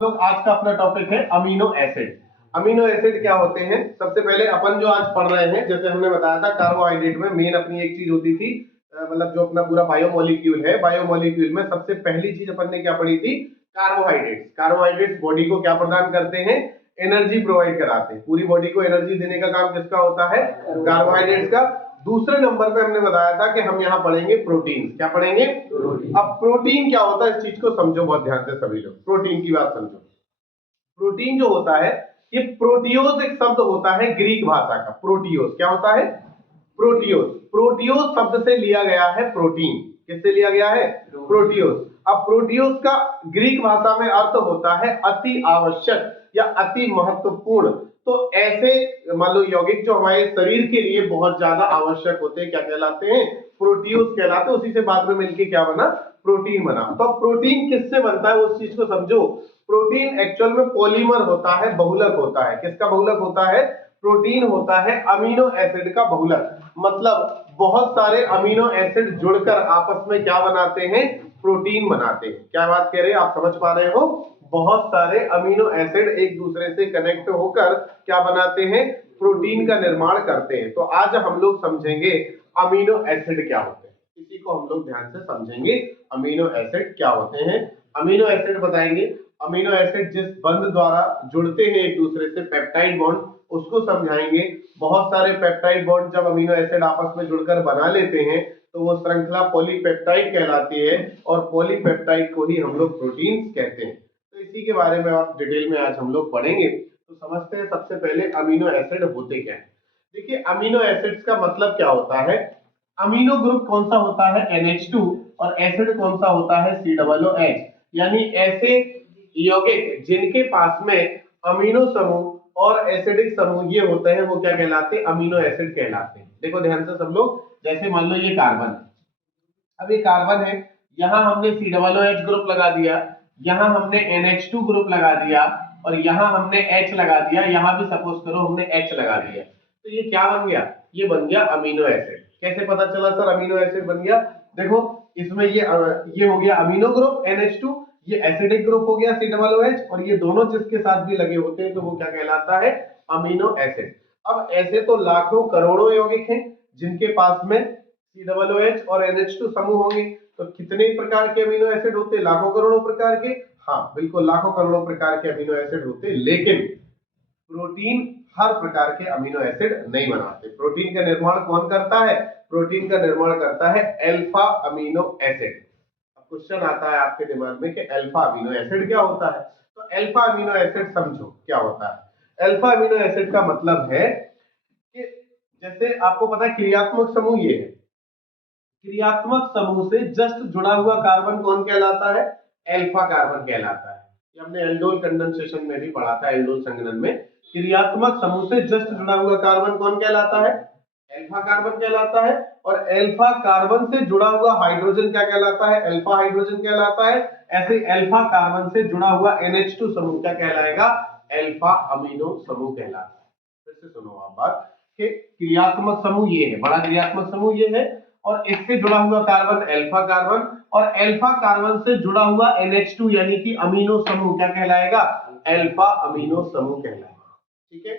लोग आज का अपना टॉपिक है अमीनो एसिड। अमीनो एसिड क्या होते हैं? सबसे पहले अपन जो आज पढ़ रहे हैं, जैसे हमने बताया था कार्बोहाइड्रेट में मेन अपनी एक चीज होती थी, मतलब जो अपना पूरा बायोमोलिक्यूल है, बायोमोलिक्यूल में सबसे पहली चीज अपन ने क्या पढ़ी थी? कार्बोहाइड्रेट्स। कार्बोहाइड्रेट्स बॉडी को क्या प्रदान करते हैं? एनर्जी प्रोवाइड कराते हैं। पूरी बॉडी को एनर्जी देने का काम किसका होता है? कार्बोहाइड्रेट्स का। दूसरे नंबर पे हमने बताया था कि हम यहाँ पढ़ेंगे प्रोटीन। क्या पढ़ेंगे? अब प्रोटीन क्या होता है, इस चीज को समझो बहुत ध्यान से सभी लोग। प्रोटीन की बात समझो। प्रोटीन जो होता है, ये प्रोटियोज एक शब्द होता है ग्रीक भाषा का। प्रोटियोज क्या होता है? प्रोटियोज। प्रोटियोज शब्द से लिया गया है प्रोटीन। किससे लिया गया है? प्रोटियोज। अब प्रोटियोज का ग्रीक भाषा में अर्थ होता है अति आवश्यक या अति महत्वपूर्ण। तो ऐसे मान लो यौगिक जो हमारे शरीर के लिए बहुत ज्यादा आवश्यक होते हैं, क्या कहलाते हैं? प्रोटियोज कहलाते हैं। उसी से बाद में मिलके क्या बना? प्रोटीन बना। तो प्रोटीन किससे बनता है उस चीज को समझो। प्रोटीन एक्चुअल में पॉलीमर होता है, बहुलक होता है। किसका बहुलक होता है? प्रोटीन होता है अमीनो एसिड का बहुलक। मतलब बहुत सारे अमीनो एसिड जुड़कर आपस में क्या बनाते हैं? प्रोटीन बनाते हैं। क्या बात कह रहे हैं, आप समझ पा रहे हो? बहुत सारे अमीनो एसिड एक दूसरे से कनेक्ट होकर क्या बनाते हैं? प्रोटीन का निर्माण करते हैं। तो आज हम लोग समझेंगे अमीनो एसिड क्या होते हैं। इसी को हम लोग ध्यान से समझेंगे, अमीनो एसिड क्या होते हैं। अमीनो एसिड बताएंगे। अमीनो एसिड जिस बंध द्वारा जुड़ते हैं एक दूसरे से, पेप्टाइड बॉन्ड, उसको समझाएंगे। बहुत सारे पेप्टाइड बॉन्ड जब अमीनो एसिड आपस में जुड़कर बना लेते हैं तो वो श्रृंखला पॉलीपेप्टाइड कहलाती है, और पॉलीपेप्टाइड को ही हम लोग प्रोटीन कहते हैं। तो इसी के बारे में आप डिटेल में आज हम लोग पढ़ेंगे। तो समझते हैं सबसे पहले अमीनो एसिड होते क्या है। देखिए, अमीनो एसिड्स का मतलब क्या होता है? अमीनो ग्रुप कौन सा होता है? NH2। और एसिड कौन सा होता है? COOH। यानी ऐसे यौगिक जिनके पास में अमीनो समूह और एसिडिक समूह ये होते हैं, वो क्या कहलाते हैं? अमीनो एसिड कहलाते हैं। देखो ध्यान से सब लोग, जैसे मान लो ये कार्बन है। अब ये कार्बन है, यहां हमने COOH ग्रुप लगा दिया, यहां हमने NH2 ग्रुप लगा दिया, और यहां हमने H लगा दिया, यहां भी सपोज करो हमने H लगा दिया। तो ये क्या बन गया? ये बन गया अमीनो एसिड। कैसे पता चला सर अमीनो एसिड बन गया? देखो, इसमें ये हो गया अमीनो ग्रुप NH2, ये एसिडिक ग्रुप हो गया COOH, और ये दोनों जिसके साथ भी लगे होते हैं तो वो क्या कहलाता है? Amino acid. अब ऐसे तो लाखों करोड़ों यौगिक हैं जिनके पास में COOH और NH2 समूह होंगे। तो कितने प्रकार के अमीनो एसिड होते हैं? लाखों करोड़ों प्रकार के। हाँ बिल्कुल, लाखों करोड़ों प्रकार के अमीनो एसिड होते हैं। लेकिन प्रोटीन हर प्रकार के अमीनो एसिड नहीं बनाते। प्रोटीन का निर्माण कौन करता है? प्रोटीन का निर्माण करता है अल्फा अमीनो एसिड। अब क्वेश्चन आता है आपके दिमाग में कि अल्फा अमीनो एसिड क्या होता है। तो अल्फा अमीनो एसिड समझो क्या होता है। अल्फा अमीनो एसिड का मतलब है कि जैसे आपको पता है क्रियात्मक समूह ये है, क्रियात्मक समूह से जस्ट जुड़ा हुआ कार्बन कौन कहलाता है? अल्फा कार्बन कहलाता है। ये हमने एल्डोल कंडेंसेशन में भी पढ़ा था, एल्डोल संघनन में। क्रियात्मक समूह से जस्ट जुड़ा हुआ कार्बन कौन कहलाता है? अल्फा कार्बन कहलाता है। और अल्फा कार्बन से जुड़ा हुआ हाइड्रोजन क्या कहलाता है? अल्फा हाइड्रोजन कहलाता है। ऐसे अल्फा कार्बन से जुड़ा हुआ NH2 समूह क्या कहलाएगा? अल्फा अमीनो समूह कहलाता है। फिर से सुनो आप बात, कि क्रियात्मक समूह ये है, बड़ा क्रियात्मक समूह ये है, और इससे जुड़ा हुआ कार्बन अल्फा कार्बन, और अल्फा कार्बन से जुड़ा हुआ NH2 यानी कि अमीनो समूह क्या कहलाएगा? अल्फा अमीनो समूह कहलाएगा। ठीक है।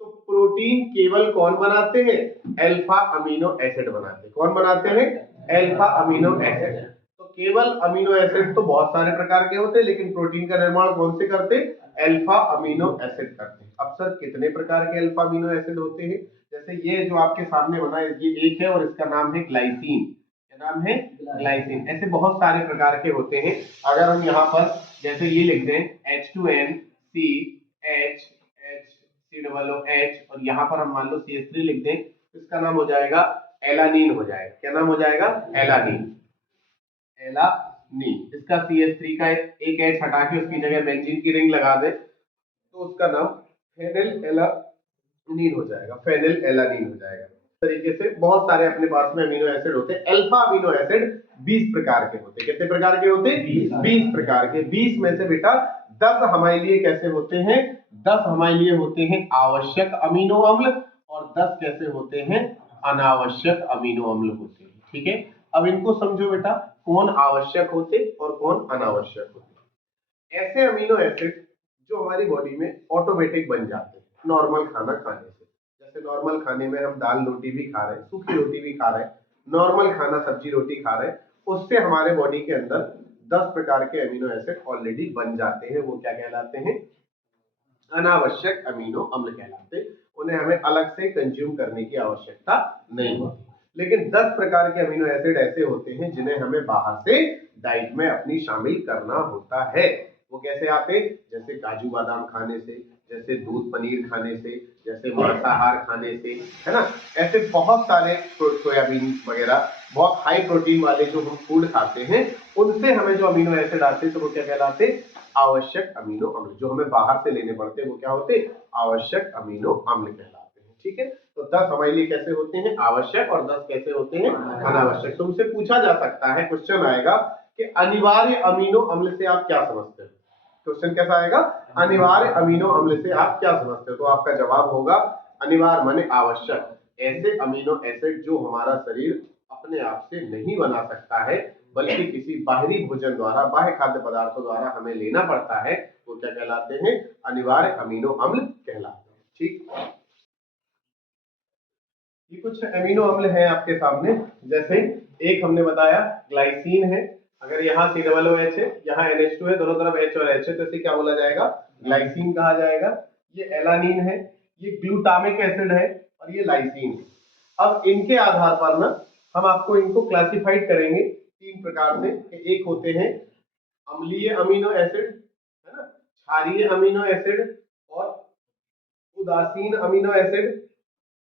तो प्रोटीन केवल कौन बनाते हैं? अल्फा अमीनो एसिड बनाते हैं। कौन बनाते हैं? Alpha amino acid. तो केवल अमीनो एसिड तो बहुत सारे प्रकार के होते हैं, लेकिन प्रोटीन का निर्माण कौन से करते हैं? अल्फा अमीनो एसिड करते हैं। अब सर कितने प्रकार के अल्फा अमीनो एसिड होते हैं? जैसे ये जो आपके सामने बना है, ये एक है और इसका नाम है ग्लाइसिन। क्या नाम है? ग्लाइसिन। ऐसे बहुत सारे प्रकार के होते हैं। अगर हम यहाँ पर जैसे ये लिख दें H2N C H H COOH, और यहाँ पर हम मान लो CH3 लिख दें, तो इसका नाम हो जाएगा एलानीन हो जाएगा। क्या नाम हो जाएगा? एलानीन। एलानीन। इसका CH3 का एक H हटा के उसकी जगह बेंजीन की रिंग लगा दे तो उसका नाम फेनिल एलानीन हो जाएगा। फेनिल एलानीन हो जाएगा। इस तरीके से बहुत सारे अपने पास में अमीनो एसिड होते हैं। अल्फा अमीनो एसिड 20 प्रकार के होते हैं। कितने प्रकार के होते हैं? 20 प्रकार के। 20 में से बेटा 10 हमारे लिए कैसे होते हैं? 10 हमारे लिए होते हैं आवश्यक अमीनो अम्ल, और 10 कैसे होते हैं? अनावश्यक अमीनो अम्ल होते हैं। ठीक है। अब इनको समझो बेटा, कौन आवश्यक होते और कौन अनावश्यक होते। ऐसे अमीनो एसिड जो हमारी बॉडी में ऑटोमेटिक बन जाते हैं नॉर्मल खाना खाने से। जैसे नॉर्मल खाने में हम दाल रोटी भी खा रहे हैं, सूखी रोटी भी खा रहे हैं, नॉर्मल खाना सब्जी रोटी खा रहे हैं, उससे हमारे बॉडी के अंदर 10 प्रकार के अमीनो एसिड ऑलरेडी बन जाते हैं। वो क्या कहलाते हैं? अनावश्यक अमीनो अम्ल कहलाते। उन्हें हमें अलग से कंज्यूम करने की आवश्यकता नहीं होती। लेकिन 10 प्रकार के अमीनो एसिड ऐसे होते हैं जिन्हें हमें बाहर से डाइट में अपनी शामिल करना होता है। वो कैसे आते? जैसे काजू बादाम खाने से, जैसे दूध पनीर खाने से, जैसे मांसाहार खाने से, है ना। ऐसे बहुत सारे सोयाबीन वगैरह बहुत हाई प्रोटीन वाले जो हम फूड खाते हैं उनसे हमें जो अमीनो एसिड आते हैं तो वो क्या कहलाते? आवश्यक अमीनो अम्ल। जो हमें बाहर से लेने पड़ते हैं वो क्या होते? आवश्यक अमीनो अम्ल कहलाते हैं। ठीक है, तो 10 हमारे लिए कैसे होते हैं? आवश्यक, और 10 कैसे होते हैं? अनावश्यक। तुमसे पूछा जा सकता है, क्वेश्चन आएगा कि अनिवार्य अमीनो अम्ल से आप क्या समझते हो? क्वेश्चन कैसा आएगा? अनिवार्य अमीनो अम्ल से आप क्या समझते हो? तो आपका जवाब होगा अनिवार्य माने आवश्यक, ऐसे अमीनो एसिड जो हमारा शरीर अपने आप से नहीं बना सकता है बल्कि किसी बाहरी भोजन द्वारा, बाह्य खाद्य पदार्थों द्वारा हमें लेना पड़ता है, वो क्या कहलाते हैं? अनिवार्य अमीनो अम्ल कहलाते हैं। ठीक, ये कुछ अमीनो अम्ल हैं आपके सामने। जैसे एक हमने बताया ग्लाइसिन है। अगर यहाँ COOH है, यहाँ NH2 है, दोनों तरफ H और H है, तो इसे क्या बोला जाएगा? ग्लाइसिन कहा जाएगा। ये एलानिन है, ये ग्लूटामिक एसिड है, और ये लाइसिन है। अब इनके आधार पर ना हम आपको इनको क्लासिफाइड करेंगे 3 प्रकार से। एक होते हैं अम्लीय अमीनो एसिड, है ना, क्षारीय अमीनो एसिड और उदासीन अमीनो एसिड।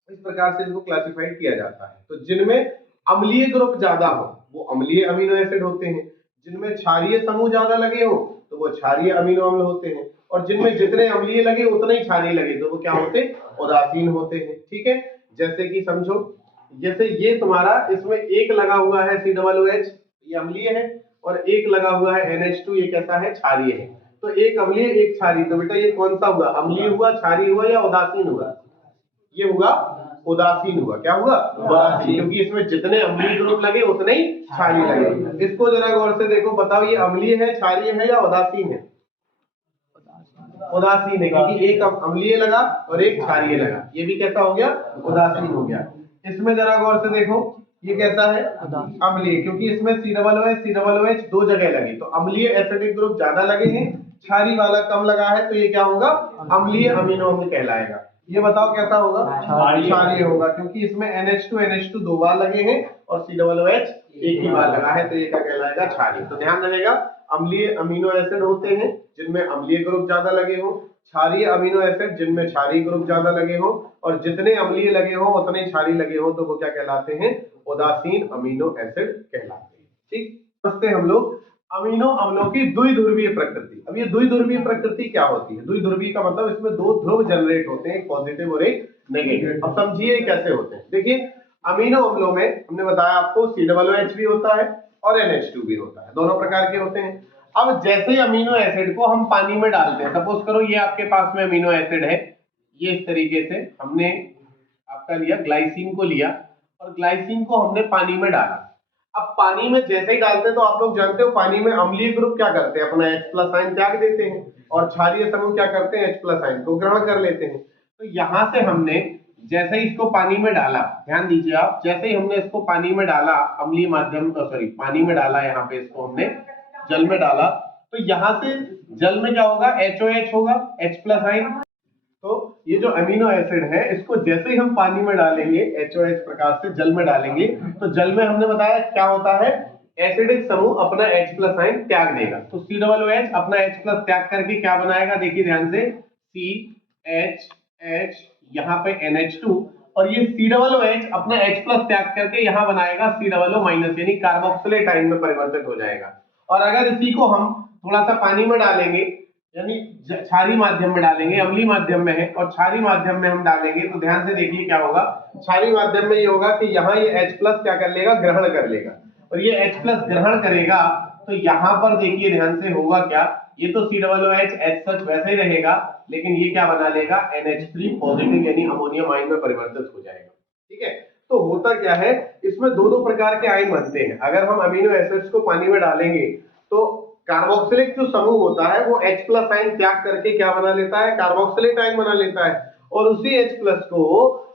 इस प्रकार से इनको क्लासिफाइड किया जाता है। तो जिनमें अम्लीय ग्रुप ज्यादा हो वो अम्लीय अमीनो एसिड होते हैं, जिनमें क्षारीय समूह ज्यादा लगे हो तो वो क्षारीय अमीनो अम्ल होते हैं, और जिनमें जितने अम्लीय लगे उतने ही क्षारीय लगे तो वो क्या होते? उदासीन होते हैं। ठीक है, जैसे कि समझो, जैसे ये तुम्हारा इसमें एक लगा हुआ है COOH, ये अम्लीय है, और एक लगा हुआ है NH2, ये कैसा है? क्षारीय है। तो एक अम्लीय एक क्षारीय, तो बेटा ये कौन सा हुआ? अम्लीय हुआ, क्षारीय हुआ, या उदासीन हुआ? ये हुआ उदासीन हुआ। क्या हुआ? उदासीन, क्योंकि इसमें जितने अम्लीय ग्रुप लगे उतने ही क्षारीय लगे। इसको जरा गौर से देखो, बताओ ये अम्लीय है, क्षारीय है, या उदासीन है? उदासीन है, क्योंकि एक अम्लीय लगा और एक क्षारीय लगा। ये भी कैसा हो गया? उदासीन हो गया। इसमें जरा गौर से देखो, ये कैसा है? अम्लीय, क्योंकि इसमें COOH दो जगह लगे, तो अम्लीय एसिडिक ग्रुप ज्यादा लगे हैं, क्षारीय वाला कम लगा है, तो ये क्या होगा? अम्लीय अमीनो अम्ल कहलाएगा। ये बताओ कैसा होगा? क्षारीय होगा, क्योंकि इसमें NH2 दो बार लगे हैं और COOH एक ही बार लगा है, तो ये क्या कहलाएगा? क्षारीय। तो ध्यान रहेगा, अम्लीय अमीनो एसिड होते हैं जिनमें अम्लीय ग्रुप ज्यादा लगे हो, क्षारीय अमीनो एसिड जिनमें क्षारीय ग्रुप ज्यादा लगे हो, और जितने अम्लीय लगे हो उतने क्षारीय लगे हो तो वो क्या कहलाते हैं? उदासीन अमीनो एसिड कहलाते हैं। ठीक, समझते हम लोग अमीनो अम्लों की द्विध्रुवीय प्रकृति। अब ये द्विध्रुवीय प्रकृति क्या होती है? द्विध्रुवीय का मतलब इसमें दो ध्रुव जनरेट होते हैं, एक पॉजिटिव और एक नेगेटिव। अब समझिए कैसे होते हैं। देखिए, अमीनो अम्लों में हमने बताया आपको COOH भी होता है और NH2 भी होता है, दोनों प्रकार के होते हैं। अब जैसे अमीनो एसिड को हम पानी में डालते हैं, सपोज करो ये आपके पास में अमीनो एसिड है, ये इस तरीके से हमने आपका लिया, ग्लाइसिन को लिया, और ग्लाइसिन को हमने पानी में डाला। अब पानी में जैसे ही डालते हैं तो आप लोग जानते हो पानी में अम्लीय ग्रुप क्या करते हैं? अपना H+ आयन त्याग देते हैं, और क्षारीय समूह क्या करते हैं? H+ आयन को ग्रहण कर लेते हैं। तो यहां से हमने जैसे ही इसको पानी में डाला, ध्यान दीजिए आप, जैसे ही हमने इसको पानी में डाला, अम्लीय माध्यम, सॉरी पानी में डाला, यहाँ पे इसको हमने जल में डाला, तो यहां से जल में क्या होगा? HOH होगा, H+ आयन। तो ये जो अमीनो एसिड है इसको जैसे ही हम पानी में डालेंगे, HOH प्रकार से जल में डालेंगे, तो जल में हमने बताया क्या होता है? एसिडिक समूह अपना H+ आयन त्याग देगा। तो COOH अपना H+ त्याग करके क्या बनाएगा? देखिए ध्यान से, CH, यहाँ पे NH2, और ये COOH अपना H+ त्याग करके यहाँ बनाएगा COO-, यानी कार्बोक्सिलेट आयन में परिवर्तित हो जाएगा। और अगर इसी को हम थोड़ा सा पानी में डालेंगे, यानी क्षारीय माध्यम में डालेंगे, अम्लीय माध्यम में है और क्षारीय माध्यम में हम डालेंगे, तो ध्यान से देखिए क्या होगा। क्षारीय माध्यम में ये होगा कि यहाँ ये H+ क्या कर लेगा? ग्रहण कर लेगा, और ये H+ ग्रहण करेगा तो यहाँ पर देखिए ध्यान से होगा क्या? ये तो COOH H सच वैसे ही रहेगा, लेकिन ये क्या बना लेगा? NH3 पॉजिटिव, यानी अमोनियम आयन में परिवर्तित हो जाएगा। ठीक है, तो होता क्या है, इसमें दो प्रकार के आयन बनते हैं। अगर हम अमीनो एसिड्स को पानी में डालेंगे तो कार्बोक्सिलिक जो समूह होता है वो H प्लस आयन त्याग करके क्या बना लेता है, कार्बोक्सिलेट आयन बना लेता है, और उसी H प्लस को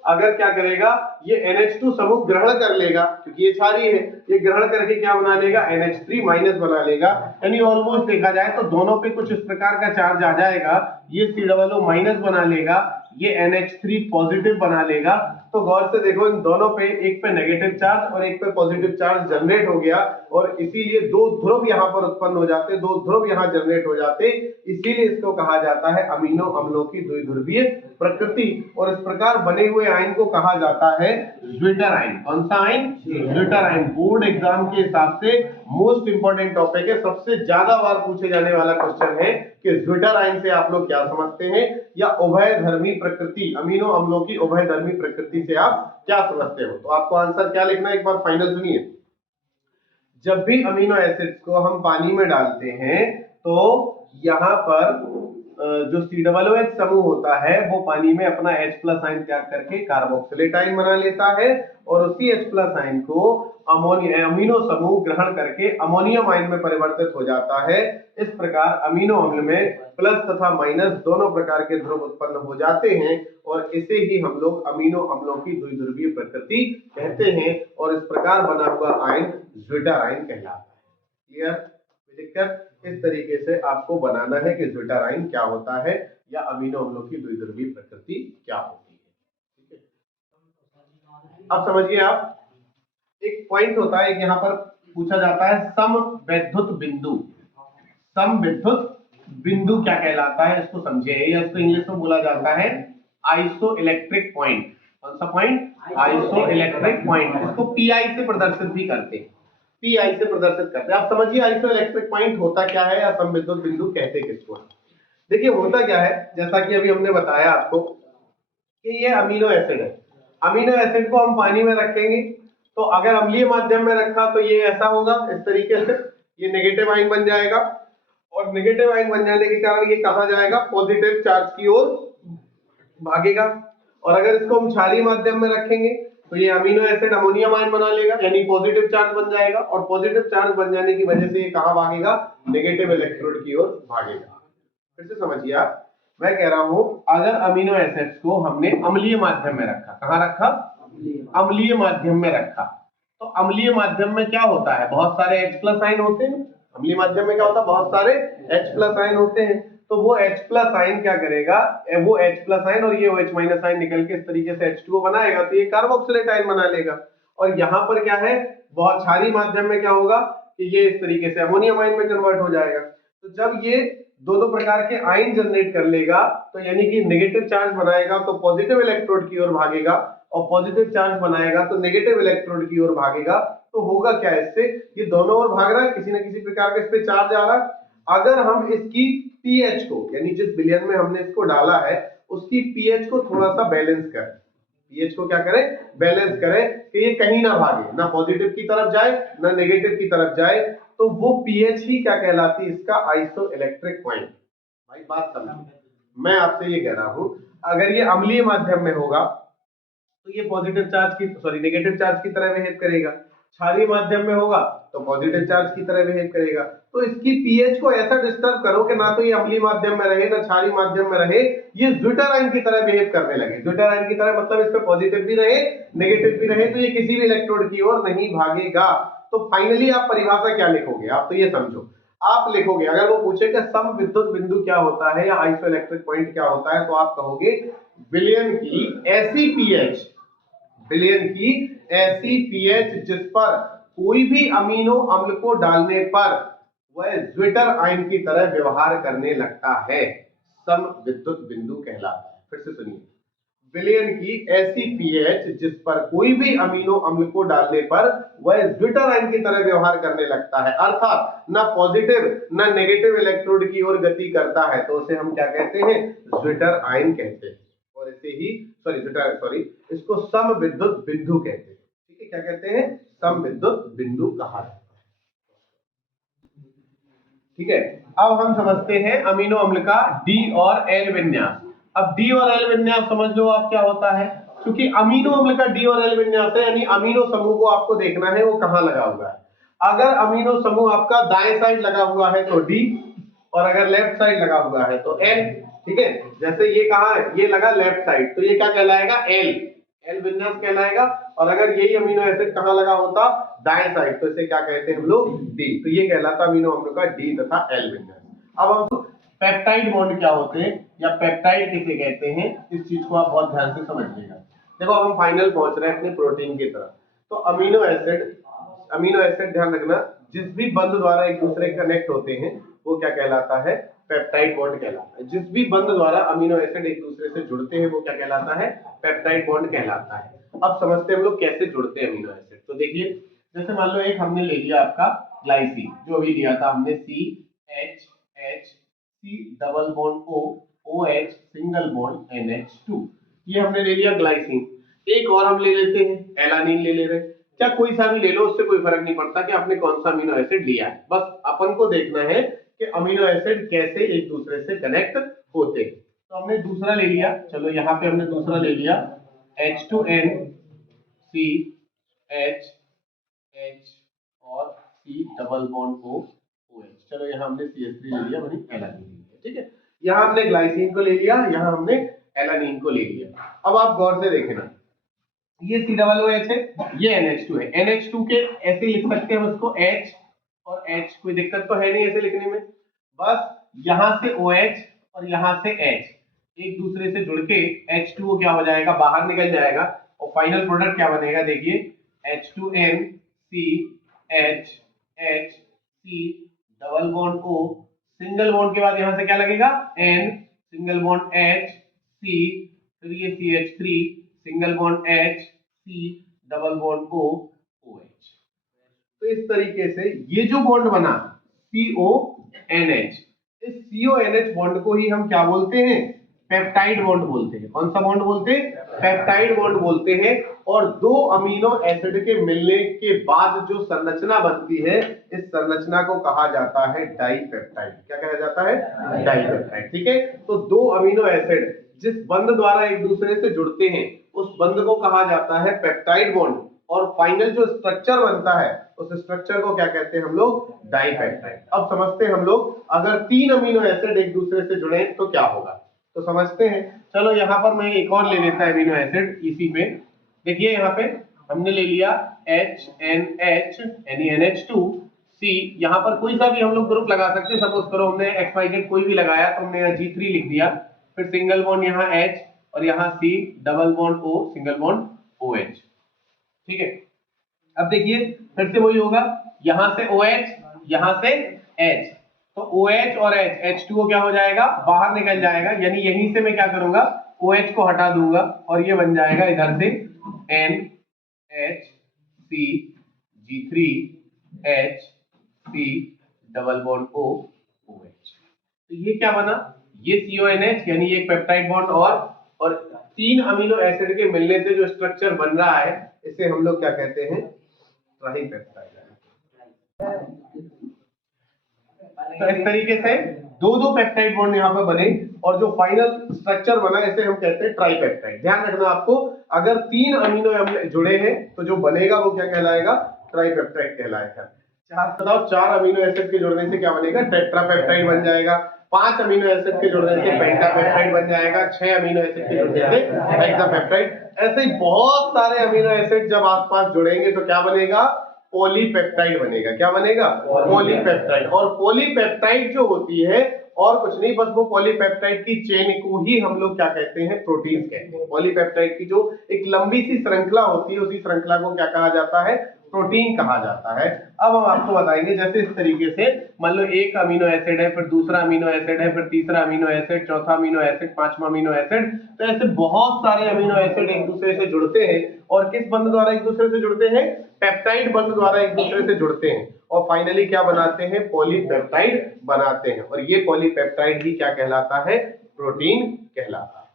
अगर क्या करेगा, ये NH2 समूह ग्रहण कर लेगा, क्योंकि ये क्षारीय है, ये ग्रहण करके क्या बना लेगा, NH3 माइनस बना लेगा। यानी ऑलमोस्ट देखा जाए तो दोनों पे कुछ इस प्रकार का चार्ज आ जाएगा, ये COO माइनस बना लेगा, ये NH3 पॉजिटिव बना लेगा। तो गौर से देखो, इन दोनों पे, एक पे नेगेटिव चार्ज और एक पे पॉजिटिव चार्ज जनरेट हो गया, और इसीलिए दो ध्रुव यहाँ पर उत्पन्न हो जाते, दो ध्रुव यहाँ जनरेट हो जाते, इसीलिए इसको कहा जाता है अमीनो अम्लों की द्विध्रुवीय प्रकृति। और इस प्रकार बने हुए आयन को कहा जाता है ज्विटर आयन। कौन सा ion? Zwitter ion. Board exam के हिसाब से मोस्ट इंपोर्टेंट टॉपिक है, सबसे ज्यादा बार पूछे जाने वाला क्वेश्चन है कि ज्विटर आयन से आप लोग क्या समझते हैं, या उभयधर्मी प्रकृति, अमीनो अम्लों की उभयधर्मी प्रकृति से आप क्या समझते हो। तो आपको आंसर क्या लिखना है, एक बार फाइनल सुनिए। जब भी अमीनो एसिड्स को हम पानी में डालते हैं तो यहाँ पर जो COOH समूह होता है वो पानी में अपना H प्लस आयन त्याग करके कार्बोक्सिलेट आयन बना लेता है, और उसी H प्लस आयन को अमीनो समूह ग्रहण करके अमोनियम आयन में परिवर्तित हो जाता है। इस प्रकार अमीनो अम्ल में प्लस तथा माइनस दोनों प्रकार के ध्रुव उत्पन्न हो जाते हैं, और इसे ही हम लोग अमीनो अम्लों की द्विध्रुवीय प्रकृति कहते हैं, और इस प्रकार बना हुआ आयन ज्विटर आयन कहलाता है। क्लियर? दिक्कत इस तरीके से आपको बनाना है कि ज्विटर आयन क्या होता है, या अमीनो अम्लों की द्विध्रुवीय प्रकृति क्या होती है। ठीक है, अब समझिए आप, एक पॉइंट होता है, यहाँ पर पूछा जाता है समविद्युत बिंदु। समविद्युत बिंदु क्या कहलाता है, इसको समझिए, या इसको इंग्लिश में बोला जाता है आइसो इलेक्ट्रिक पॉइंट। कौन सा पॉइंट? Iso electric point. इसको PI से प्रदर्शित भी करते हैं, PI से प्रदर्शित करते हैं। आप समझिए आइसो इलेक्ट्रिक पॉइंट होता क्या है, या समविद्युत बिंदु कहते किसको है। देखिए होता क्या है, जैसा कि अभी हमने बताया आपको कि ये अमीनो एसिड है, अमीनो एसिड को हम पानी में रखेंगे, तो अगर अम्लीय माध्यम में रखा तो ये ऐसा होगा, इस तरीके से ये नेगेटिव आयन बन जाएगा, और नेगेटिव आयन बन जाने के कारण ये कहां जाएगा, पॉजिटिव चार्ज की ओर भागेगा। और अगर इसको हम क्षारीय माध्यम में रखेंगे तो ये अमीनो एसिड अमोनियम आयन बना लेगा, यानी पॉजिटिव चार्ज बन जाएगा, और पॉजिटिव चार्ज बन जाने की वजह से ये कहां भागेगा, नेगेटिव इलेक्ट्रोड की ओर भागेगा। फिर से समझिए आप, मैं कह रहा हूं अगर अमीनो एसिड्स को हमने अम्लीय माध्यम में रखा, कहां रखा, अम्लीय माध्यम में रखा, तो अम्लीय माध्यम में क्या होता है, बहुत सारे H प्लस आयन होते हैं। अम्लीय माध्यम में क्या होता है, बहुत सारे H प्लस आयन होते हैं, तो वो H प्लस आयन क्या करेगा, वो H प्लस आयन और ये OH माइनस आयन निकल के इस तरीके से H2O बनाएगा, तो ये कार्बोक्सिलेट आयन बना लेगा। और यहाँ पर क्या है, बहुत क्षारीय माध्यम में क्या होगा कि ये इस तरीके से अमोनियम आयन में कन्वर्ट हो जाएगा। तो जब ये दो प्रकार के आयन जनरेट कर लेगा, तो यानी कि नेगेटिव चार्ज बनाएगा तो पॉजिटिव इलेक्ट्रोड की ओर भागेगा, और पॉजिटिव चार्ज बनाएगा तो नेगेटिव इलेक्ट्रोड की ओर भागेगा। तो होगा क्या, इससे ये दोनों ओर भाग रहा है, किसी न किसी प्रकार का इस पे चार्ज आ रहा है। अगर हम इसकी pH को, यानी जिस विलयन में हमने इसको डाला है उसकी pH को थोड़ा सा बैलेंस करें, pH को क्या करें, बैलेंस करें, कि ये कहीं ना भागे, ना पॉजिटिव की तरफ जाए ना नेगेटिव की तरफ जाए, तो वो pH ही क्या कहलाती है, इसका आइसो इलेक्ट्रिक पॉइंट। भाई बात समझिए, मैं आपसे ये कह रहा हूं अगर ये अम्लीय माध्यम में होगा तो ये पॉजिटिव चार्ज की, सॉरी नेगेटिव चार्ज की तरह बिहेव करेगा, क्षारीय माध्यम में होगा तो पॉजिटिव चार्ज की तरह बिहेव करेगा। तो इसकी pH को ऐसा डिस्टर्ब करो कि ना तो ये अम्लीय माध्यम में रहे ना क्षारीय माध्यम में रहे, ये ज्विटर आयन की तरह बिहेव करने लगे। ज्विटर आयन की तरह मतलब इस पे पॉजिटिव भी रहे नेगेटिव भी रहे, तो ये किसी भी इलेक्ट्रोड की ओर नहीं भागेगा। तो फाइनली आप परिभाषा क्या लिखोगे, आप तो ये समझो, आप लिखोगे अगर वो पूछे कि समविद्युत बिंदु क्या होता है या आइसोइलेक्ट्रिक पॉइंट क्या होता है, तो आप कहोगे विलयन की ऐसी pH, विलयन की ऐसी pH जिस पर कोई भी अमीनो अम्ल को डालने पर वह ज्विटर आयन की तरह व्यवहार करने लगता है, समविद्युत बिंदु कहलाता है। फिर से सुनिए, विलयन की ऐसी pH जिस पर कोई भी अमीनो अम्ल को डालने पर वह ज्विटर आयन की तरह व्यवहार करने लगता है, अर्थात ना पॉजिटिव ना नेगेटिव इलेक्ट्रोड की ओर गति करता है, तो उसे हम क्या कहते हैं, ज्विटर आयन कहते हैं। और इसे ही इसको समविद्युत बिंदु कहते हैं। ठीक है, क्या कहते हैं, समविद्युत बिंदु कहा जाता है। ठीक है, अब हम समझते हैं अमीनो अम्ल का D और L विन्यास। अब D और L विन्यास समझ लो आप क्या होता है, क्योंकि अमीनो अम्ल का D और L विन्यास है, यानी अमीनो समूह को आपको देखना है वो कहां लगा हुआ है। अगर अमीनो समूह आपका दाएं साइड लगा हुआ है तो डी, और अगर लेफ्ट साइड लगा हुआ है तो एल। ठीक है, जैसे ये कहां है, ये लगा लेफ्ट साइड, तो ये क्या कहलाएगा, एल, एल विन्यास कहलाएगा। और अगर यही अमीनो एसिड कहां लगा होता, दाएं साइड, तो इसे क्या कहते हैं हम लोग, डी। तो ये कहलाता अमीनो अम्लों का डी तथा एल विन्यास। अब हम पेप्टाइड बॉन्ड क्या होते हैं या पेप्टाइड किसे कहते हैं, इस चीज को आप बहुत ध्यान से समझिएगा। देखो अब हम फाइनल पहुंच रहे हैं अपने प्रोटीन की तरफ। तो अमीनो एसिड ध्यान रखना, जिस भी बंध द्वारा एक दूसरे कनेक्ट होते हैं वो क्या कहलाता है, पेप्टाइड बॉन्ड कहलाता है। जिस भी बंध द्वारा अमीनो एसिड एक दूसरे से जुड़ते हैं वो क्या कहलाता है, पेप्टाइड बॉन्ड कहलाता है। अब समझते हैं हम लोग कैसे जुड़ते हैं अमीनो एसिड। तो देखिए, जैसे मान लो एक हमने ले लिया आपका ग्लाइसिन, जो अभी लिया था हमने, CH C double bond O, OH single bond NH2, ये हमने ले लिया ग्लाइसिन। एक और हम ले लेते हैं, एलानिन ले रहे हैं, क्या कोई सा भी ले लो, उससे कोई फर्क नहीं पड़ता कि आपने कौन सा अमीनो एसिड लिया है, बस अपन को देखना है कि अमीनो एसिड कैसे एक दूसरे से कनेक्ट होते हैं। तो हमने दूसरा ले लिया, चलो यहाँ पे हमने दूसरा ले लिया H2N CH H और C डबल बॉन्ड OH। चलो यहाँ हमने CH3 ले लिया, बनी एलानिन ले लिया। ठीक है, यहाँ हमने ग्लाइसिन को ले लिया, यहाँ हमने एलानिन को ले लिया। अब आप गौर से देखना, ये COOH है, ये NH2 है। NH2 के ऐसे लिख सकते हैं हम उसको H और H, कोई दिक्कत तो है नहीं ऐसे लिखने में। बस यहाँ से OH और यहाँ से H एक दूसरे से जुड़ के H2O क्या हो जाएगा, बाहर निकल जाएगा, और फाइनल प्रोडक्ट क्या बनेगा, देखिए H2N CH HC double bond O, single bond के बाद यहाँ से क्या लगेगा, N single bond H C, फिर ये CH3 single bond H C double bond O OH। तो इस तरीके से ये जो बॉन्ड बना CONH, इस CONH बॉन्ड को ही हम क्या बोलते हैं, पेप्टाइड बॉन्ड बोलते हैं। कौन सा बॉन्ड बोलते हैं, पेप्टाइड बॉन्ड बोलते हैं। और दो अमीनो एसिड के मिलने के बाद जो संरचना बनती है, इस संरचना को कहा जाता है डाइपेप्टाइड। क्या कहा जाता है, डाइपेप्टाइड। ठीक है, तो दो अमीनो एसिड जिस बंध द्वारा एक दूसरे से जुड़ते हैं उस बंध को कहा जाता है पेप्टाइड बॉन्ड, और फाइनल जो स्ट्रक्चर बनता है उस स्ट्रक्चर को क्या कहते हैं हम लोग, डाइपेप्टाइड। अब समझते हैं हम लोग, अगर तीन अमीनो एसिड एक दूसरे से जुड़े तो क्या होगा, तो समझते हैं। चलो यहाँ पर मैं एक और ले लेता है अमीनो एसिड इसी पे। देखिए यहाँ पे हमने ले लिया HNH यानी NH2 C, यहाँ पर कोई सा भी हम लोग ग्रुप लगा सकते हैं। सपोज करो हमने XYZ कोई भी लगाया तो हमने यहाँ G3 लिख दिया, फिर सिंगल बॉन्ड यहाँ H और यहाँ C double bond O single bond OH। ठीक है, अब देखिए फिर से वही होगा, यहाँ से OH यहाँ से H, तो OH और H H2O क्या हो जाएगा, बाहर निकल जाएगा, यानी यहीं से मैं क्या करूंगा, OH को हटा दूंगा और ये बन जाएगा इधर से NHC G3 HC double bond O OH। तो ये क्या बना, ये CONH यानी एक पेप्टाइड बॉन्ड, और तीन अमीनो एसिड के मिलने से जो स्ट्रक्चर बन रहा है इसे हम लोग क्या कहते हैं, ट्राइपेप्टाइड। तो इस तरीके से दो दो पेप्टाइड बॉन्ड यहाँ पे बने और जो फाइनल स्ट्रक्चर बना इसे हम कहते हैं ट्राइपेप्टाइड। ध्यान रखना आपको, अगर तीन अमीनो अम्ल जुड़े हैं तो जो बनेगा वो क्या कहलाएगा, ट्राइपेप्टाइड कहलाएगा। बताओ, चार अमीनो एसिड के जुड़ने से क्या बनेगा, टेट्रापेप्टाइड बन जाएगा। पांच अमीनो एसिड के जुड़ने से पेंटापेप्टाइड बन जाएगा। छह अमीनो एसिड के जुड़ने से हेक्सापेप्टाइड। ऐसे ही बहुत सारे अमीनो एसिड जब आसपास जुड़ेंगे तो क्या बनेगा, पॉलीपेप्टाइड बनेगा। क्या बनेगा, पॉलीपेप्टाइड। और पॉलीपेप्टाइड जो होती है और कुछ नहीं, बस वो पॉलीपेप्टाइड की चेन को ही हम लोग क्या कहते हैं, प्रोटीन्स कहते हैं। पॉलीपेप्टाइड की जो एक लंबी सी श्रृंखला होती है उसी श्रृंखला को क्या कहा जाता है, प्रोटीन कहा जाता है। अब हम आपको बताएंगे, जैसे इस तरीके से मान लो एक अमीनो एसिड है, फिर दूसरा अमीनो एसिड है, फिर तीसरा अमीनो एसिड, चौथा अमीनो एसिड, पांचवा अमीनो एसिड, तो ऐसे बहुत सारे अमीनो एसिड एक दूसरे से जुड़ते हैं। और किस बंध द्वारा एक दूसरे से जुड़ते हैं, पेप्टाइड बंध द्वारा एक दूसरे से जुड़ते हैं और फाइनली क्या बनाते हैं, पॉलीपेप्टाइड बनाते हैं। और ये पॉलीपेप्टाइड ही क्या कहलाता है, प्रोटीन कहलाता है।